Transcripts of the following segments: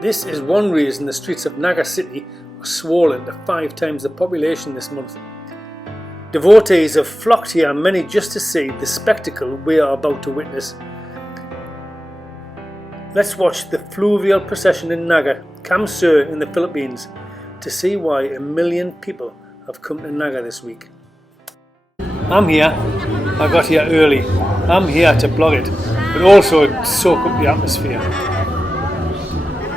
This is one reason the streets of Naga City are swollen to 5 times the population this month. Devotees have flocked here, many just to see the spectacle we are about to witness. Let's watch the Fluvial Procession in Naga, Sur in the Philippines, to see why 1 million people have come to Naga this week. I'm here. I got here early. I'm here to blog it, but also soak up the atmosphere.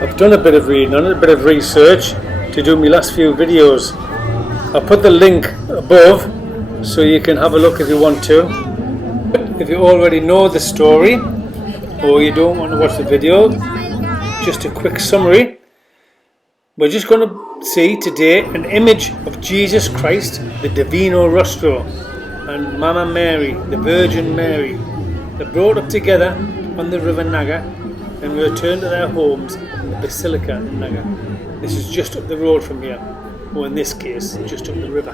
I've done a bit of reading on it, a bit of research to do my last few videos. I'll put the link above so you can have a look if you want to. If you already know the story or you don't want to watch the video, just a quick summary. We're just going to see today an image of Jesus Christ, the Divino Rostro, and Mama Mary, the Virgin Mary. They're brought up together on the River Naga and returned to their homes in the Basilica in Naga. This is just up the road from here, or in this case, just up the river.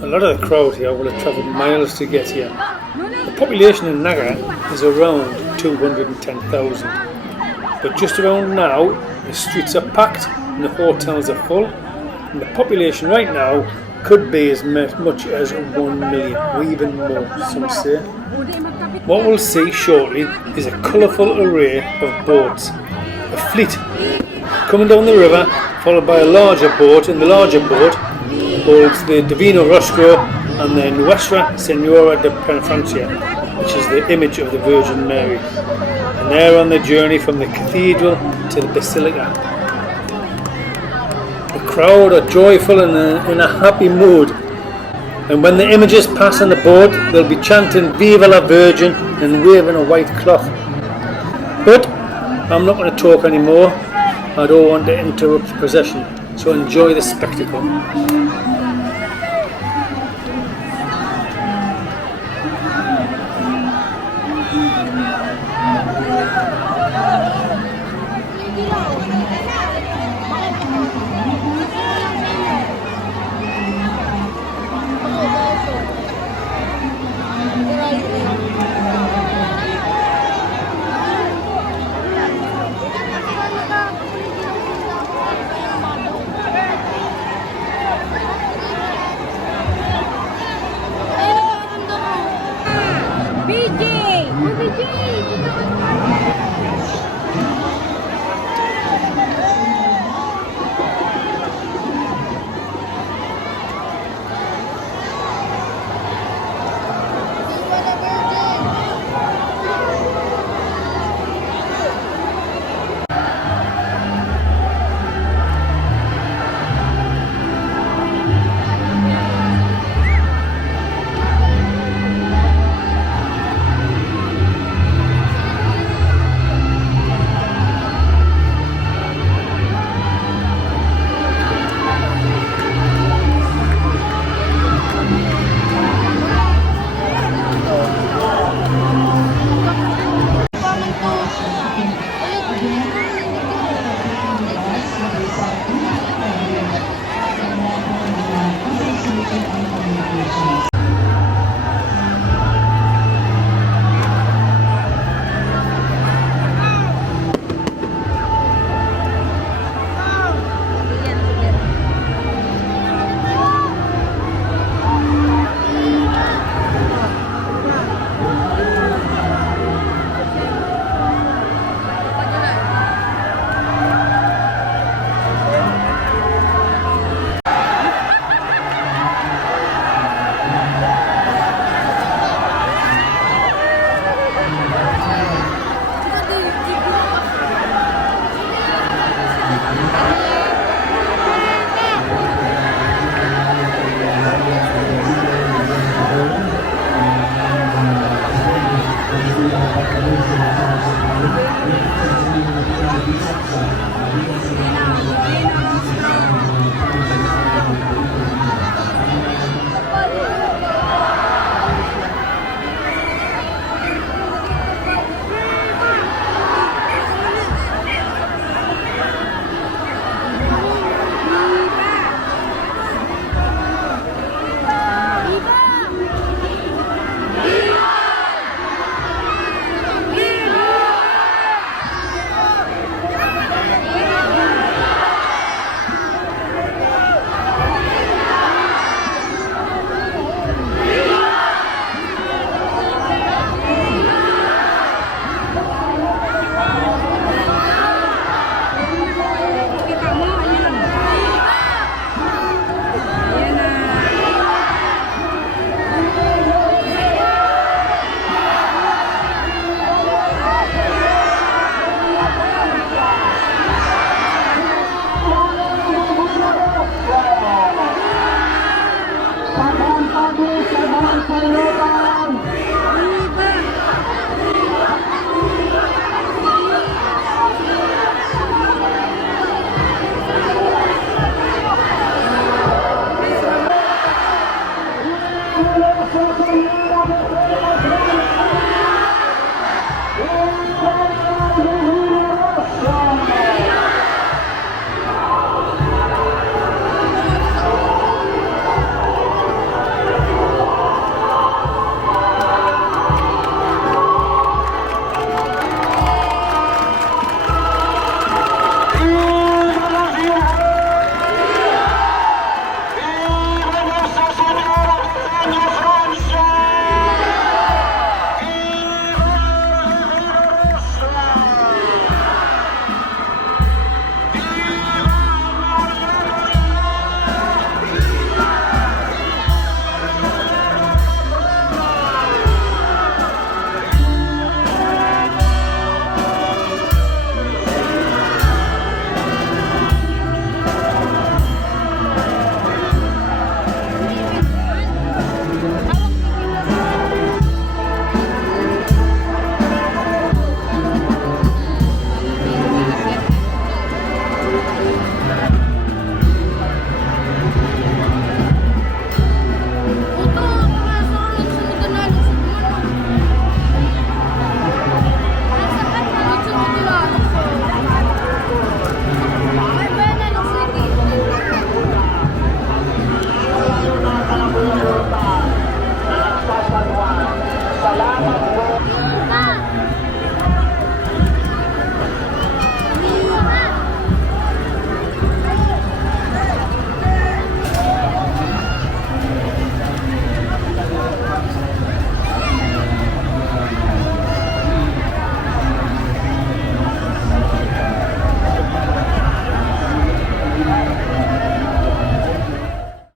A lot of the crowd here will have travelled miles to get here. The population in Naga is around 210,000, but just around now the streets are packed and the hotels are full, and the population right now could be as much as 1 million, or even more, some say. What we'll see shortly is a colourful array of boats, a fleet coming down the river, followed by a larger boat, and the larger boat holds the Divino Rostro and the Nuestra Senora de Penefrancia, which is the image of the Virgin Mary. And they're on the journey from the cathedral to the Basilica. The crowd are joyful and in a happy mood. And when the images pass on the boat, they'll be chanting Viva La Virgen and waving a white cloth. But I'm not going to talk anymore. I don't want to interrupt the procession, so enjoy the spectacle.